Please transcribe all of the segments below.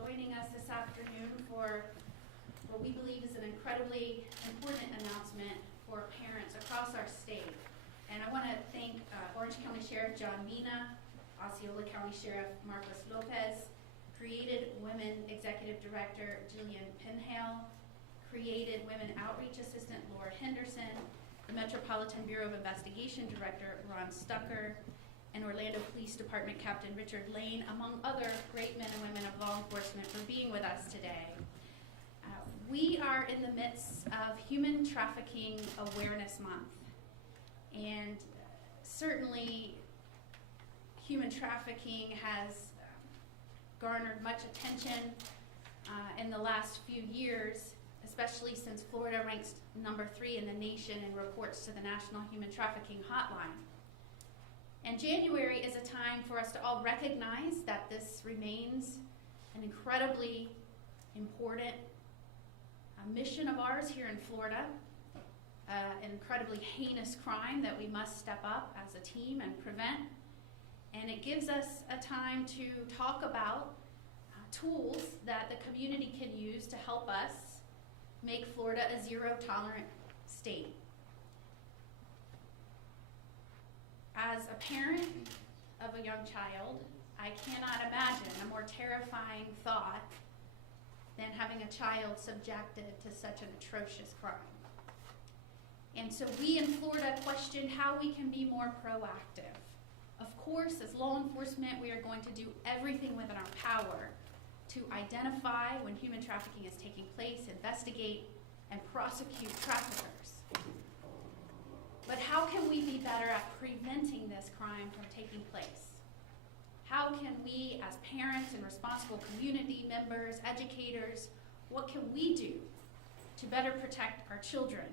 joining us this afternoon for what we believe is an incredibly important announcement for parents across our state. And I want to thank Orange County Sheriff John Mina, Osceola County Sheriff Marcos Lopez, Created Women Executive Director Jillian Penhale, Created Women Outreach Assistant Laura Henderson, the Metropolitan Bureau of Investigation Director Ron Stucker, and Orlando Police Department Captain Richard Lane, among other great men and women of law enforcement, for being with us today. We are in the midst of Human Trafficking Awareness Month, and certainly human trafficking has garnered much attention in the last few years, especially since Florida ranks number 3 in the nation in reports to the National Human Trafficking Hotline. And January is a time for us to all recognize that this remains an incredibly important mission of ours here in Florida, an incredibly heinous crime that we must step up as a team and prevent. And it gives us a time to talk about tools that the community can use to help us make Florida a zero-tolerant state. As a parent of a young child, I cannot imagine a more terrifying thought than having a child subjected to such an atrocious crime. And so we in Florida questioned how we can be more proactive. Of course, as law enforcement, we are going to do everything within our power to identify when human trafficking is taking place, investigate, and prosecute traffickers. But how can we be better at preventing this crime from taking place? How can we, as parents and responsible community members, educators, what can we do to better protect our children?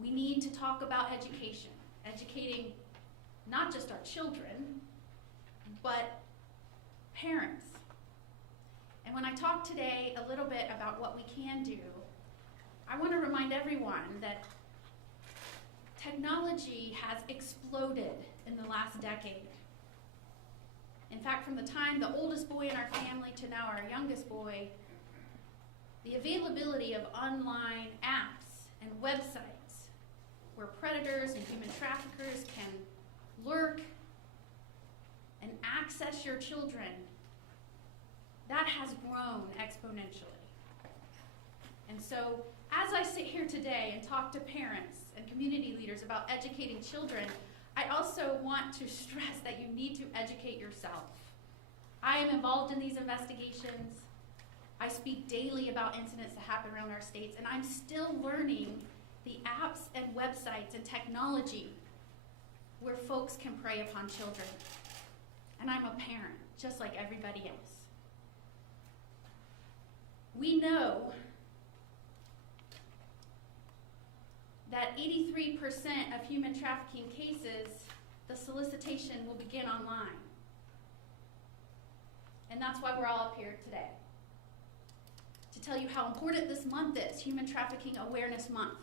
We need to talk about education, educating not just our children, but parents. And when I talk today a little bit about what we can do, I want to remind everyone that technology has exploded in the last decade. In fact, from the time the oldest boy in our family to now our youngest boy, the availability of online apps and websites where predators and human traffickers can lurk and access your children, that has grown exponentially. And so, as I sit here today and talk to parents and community leaders about educating children, I also want to stress that you need to educate yourself. I am involved in these investigations. I speak daily about incidents that happen around our states, and I'm still learning the apps and websites and technology where folks can prey upon children. And I'm a parent, just like everybody else. We know that 83% of human trafficking cases, the solicitation will begin online. And that's why we're all up here today, to tell you how important this month is, Human Trafficking Awareness Month.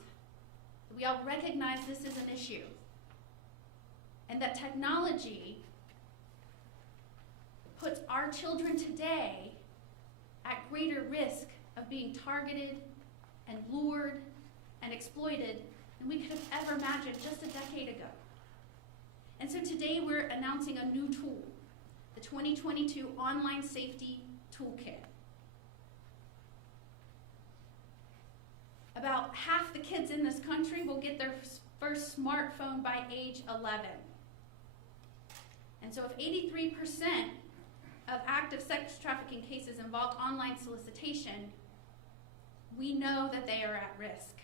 We all recognize this is an issue, and that technology puts our children today at greater risk of being targeted and lured and exploited than we could have ever imagined just a decade ago. And so today we're announcing a new tool, the 2022 Online Safety Toolkit. About half the kids in this country will get their first smartphone by age 11. And so if 83% of active sex trafficking cases involved online solicitation, we know that they are at risk.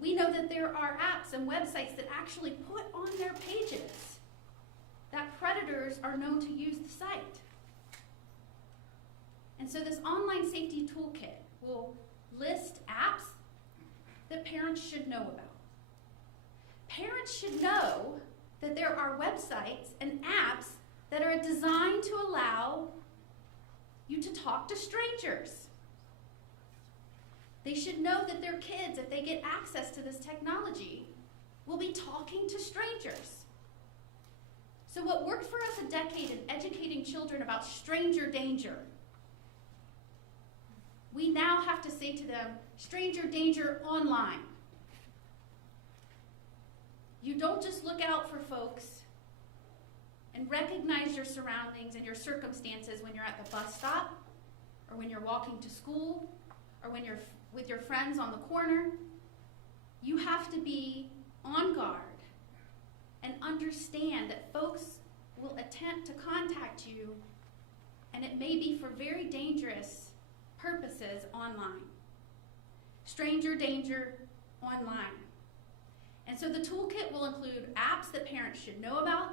We know that there are apps and websites that actually put on their pages that predators are known to use the site. And so this online safety toolkit will list apps that parents should know about. Parents should know that there are websites and apps that are designed to allow you to talk to strangers. They should know that their kids, if they get access to this technology, will be talking to strangers. So what worked for us a decade in educating children about stranger danger, we now have to say to them, stranger danger online. You don't just look out for folks and recognize your surroundings and your circumstances when you're at the bus stop, or when you're walking to school, or when you're with your friends on the corner. You have to be on guard and understand that folks will attempt to contact you, and it may be for very dangerous purposes online. Stranger danger online. And so the toolkit will include apps that parents should know about,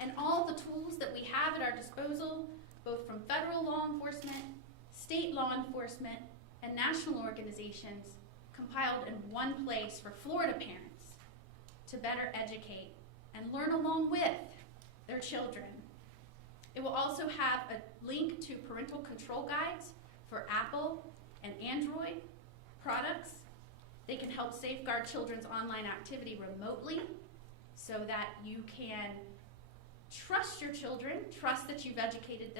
and all the tools that we have at our disposal, both from federal law enforcement, state law enforcement, and national organizations, compiled in one place for Florida parents to better educate and learn along with their children. It will also have a link to parental control guides for Apple and Android products. They can help safeguard children's online activity remotely so that you can trust your children, trust that you've educated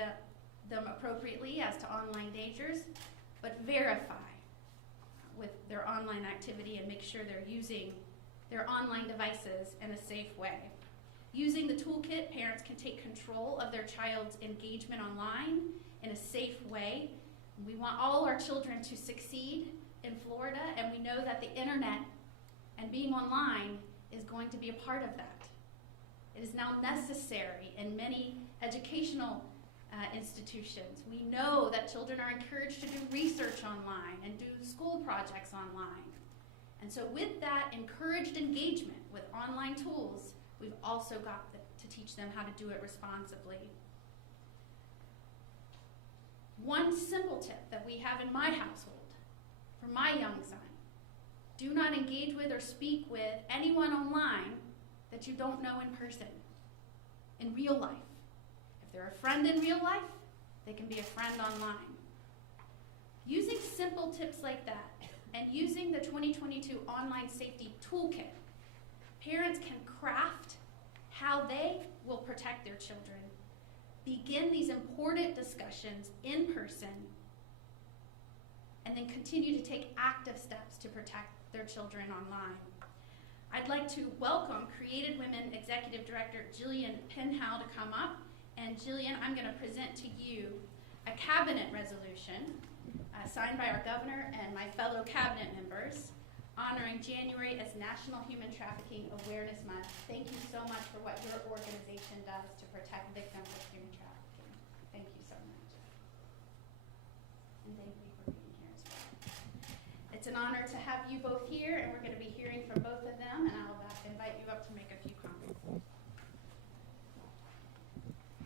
them appropriately as to online dangers, but verify with their online activity and make sure they're using their online devices in a safe way. Using the toolkit, parents can take control of their child's engagement online in a safe way. We want all our children to succeed in Florida, and we know that the internet and being online is going to be a part of that. It is now necessary in many educational institutions. We know that children are encouraged to do research online and do school projects online. And so with that encouraged engagement with online tools, we've also got to teach them how to do it responsibly. One simple tip that we have in my household for my young son: do not engage with or speak with anyone online that you don't know in person, in real life. If they're a friend in real life, they can be a friend online. Using simple tips like that and using the 2022 Online Safety Toolkit, parents can craft how they will protect their children, begin these important discussions in person, and then continue to take active steps to protect their children online. I'd like to welcome Created Women Executive Director Jillian Penhow to come up. And Jillian, I'm going to present to you a cabinet resolution signed by our governor and my fellow cabinet members honoring January as National Human Trafficking Awareness Month. Thank you so much for what your organization does to protect victims of human trafficking. Thank you so much. And thank you for being here as well. It's an honor to have you both here, and we're going to be hearing from both of them, and I'll invite you up to make a few comments.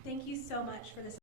Thank you so much for this